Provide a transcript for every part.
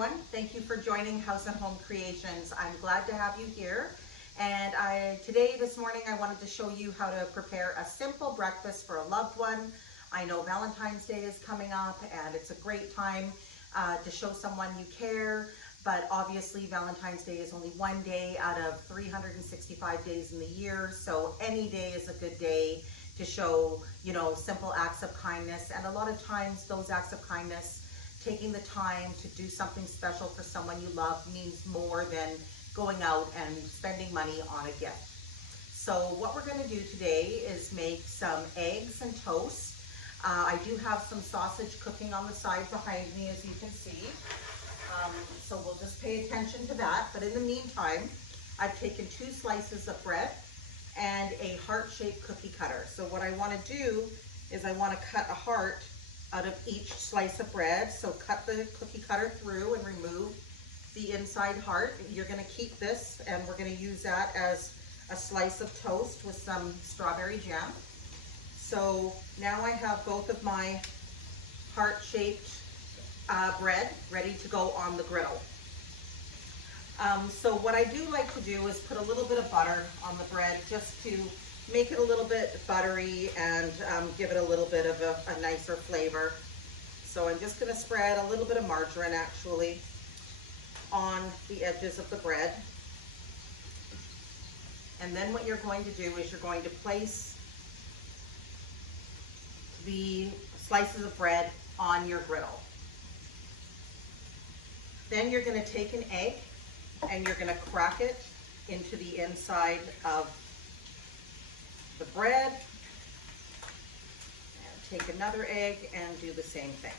everyone. Thank you for joining House and Home Creations. I'm glad to have you here. And this morning, I wanted to show you how to prepare a simple breakfast for a loved one. I know Valentine's Day is coming up and it's a great time to show someone you care. But obviously Valentine's Day is only one day out of 365 days in the year. So any day is a good day to show, simple acts of kindness. And a lot of times those acts of kindness, taking the time to do something special for someone you love, means more than going out and spending money on a gift. So what we're going to do today is make some eggs and toast. I do have some sausage cooking on the side behind me, as you can see. So we'll just pay attention to that. But in the meantime, I've taken 2 slices of bread and a heart-shaped cookie cutter. So what I want to do is I want to cut a heart out of each slice of bread. So cut the cookie cutter through and remove the inside heart. You're going to keep this and we're going to use that as a slice of toast with some strawberry jam. So now I have both of my heart-shaped bread ready to go on the griddle. So what I do like to do is put a little bit of butter on the bread just to make it a little bit buttery and give it a little bit of a nicer flavor. So I'm just going to spread a little bit of margarine actually on the edges of the bread. And then what you're going to do is you're going to place the slices of bread on your griddle. Then you're going to take an egg and you're going to crack it into the inside of the bread. And take another egg and do the same thing.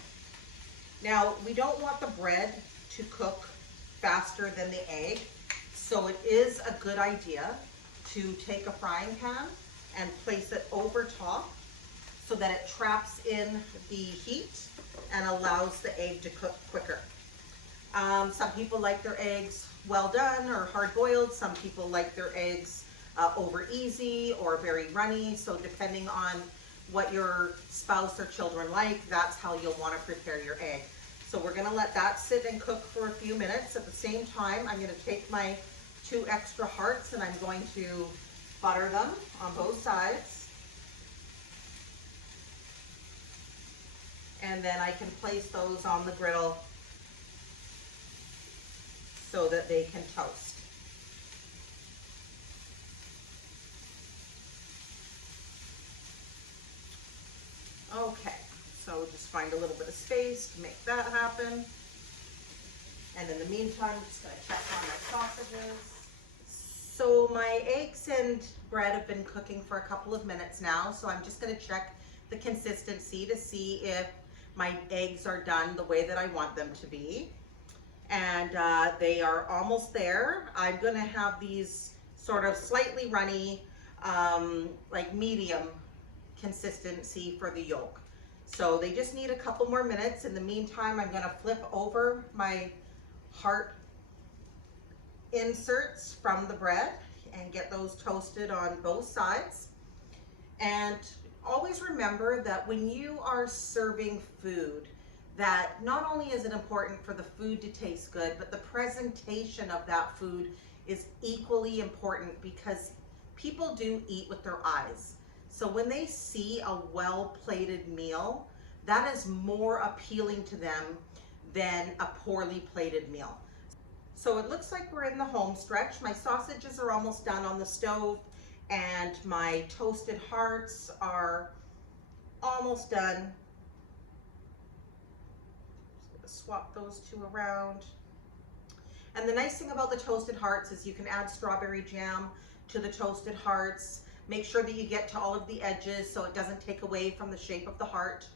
Now, we don't want the bread to cook faster than the egg, so it is a good idea to take a frying pan and place it over top so that it traps in the heat and allows the egg to cook quicker. Some people like their eggs well done or hard boiled. Some people like their eggs over easy or very runny. So depending on what your spouse or children like, that's how you'll want to prepare your egg. So we're going to let that sit and cook for a few minutes. At the same time, I'm going to take my 2 extra hearts and I'm going to butter them on both sides. And then I can place those on the griddle so that they can toast. Okay, so just find a little bit of space to make that happen. And in the meantime, I'm just going to check on my sausages. So my eggs and bread have been cooking for a couple of minutes now, so I'm just going to check the consistency to see if my eggs are done the way that I want them to be. And they are almost there. I'm going to have these sort of slightly runny, like medium consistency for the yolk. So they just need a couple more minutes. In the meantime, I'm going to flip over my heart inserts from the bread and get those toasted on both sides. And always remember that when you are serving food, that not only is it important for the food to taste good, but the presentation of that food is equally important, because people do eat with their eyes. So when they see a well-plated meal, that is more appealing to them than a poorly plated meal. So it looks like we're in the home stretch. My sausages are almost done on the stove and my toasted hearts are almost done. Swap those 2 around. And the nice thing about the toasted hearts is you can add strawberry jam to the toasted hearts. Make sure that you get to all of the edges so it doesn't take away from the shape of the heart.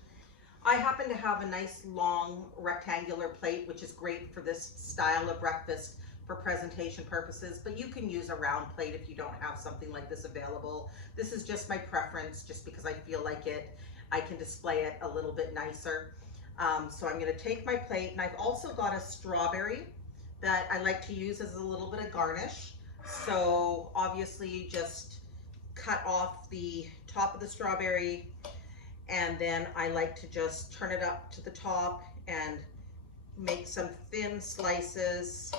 I happen to have a nice long rectangular plate, which is great for this style of breakfast for presentation purposes, but you can use a round plate if you don't have something like this available. This is just my preference, just because I feel like I can display it a little bit nicer. So I'm going to take my plate, and I've also got a strawberry that I like to use as a little bit of garnish. So obviously just cut off the top of the strawberry, and then I like to just turn it up to the top and make some thin slices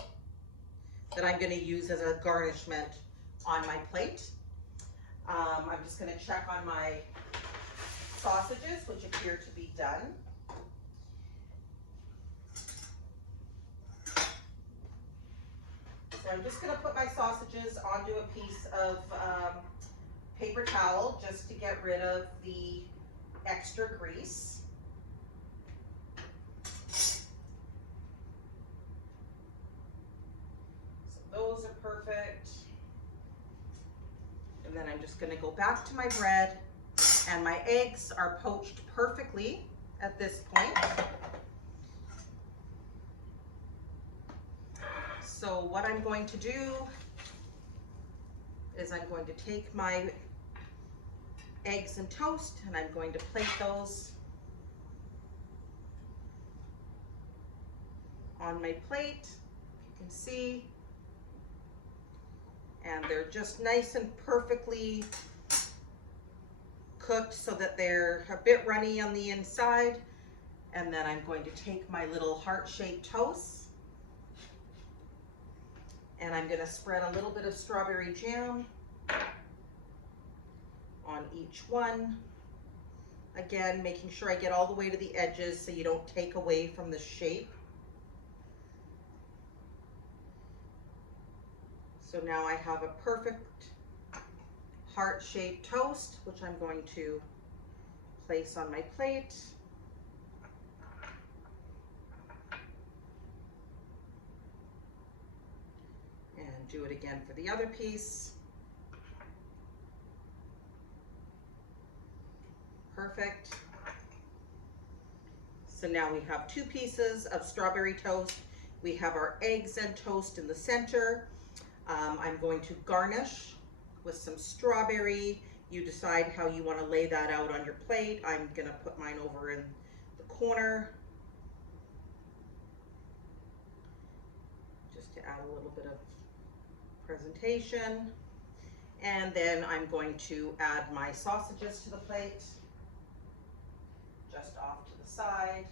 that I'm going to use as a garnishment on my plate. I'm just going to check on my sausages, which appear to be done. So I'm just going to put my sausages onto a piece of paper towel just to get rid of the extra grease. So those are perfect. And then I'm just going to go back to my bread, and my eggs are poached perfectly at this point. So what I'm going to do is I'm going to take my eggs and toast, and I'm going to plate those on my plate, you can see, and they're just nice and perfectly cooked so that they're a bit runny on the inside. And then I'm going to take my little heart-shaped toast, and I'm going to spread a little bit of strawberry jam on each one. Again, making sure I get all the way to the edges so you don't take away from the shape. So now I have a perfect heart-shaped toast, which I'm going to place on my plate. And do it again for the other piece. Perfect. So now we have two pieces of strawberry toast. We have our eggs and toast in the center. I'm going to garnish with some strawberry. You decide how you want to lay that out on your plate. I'm going to put mine over in the corner, just to add a little bit of presentation. And then I'm going to add my sausages to the plate, just off to the side.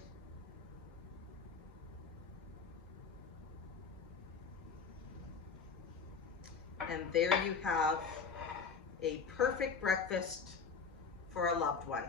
And there you have a perfect breakfast for a loved one.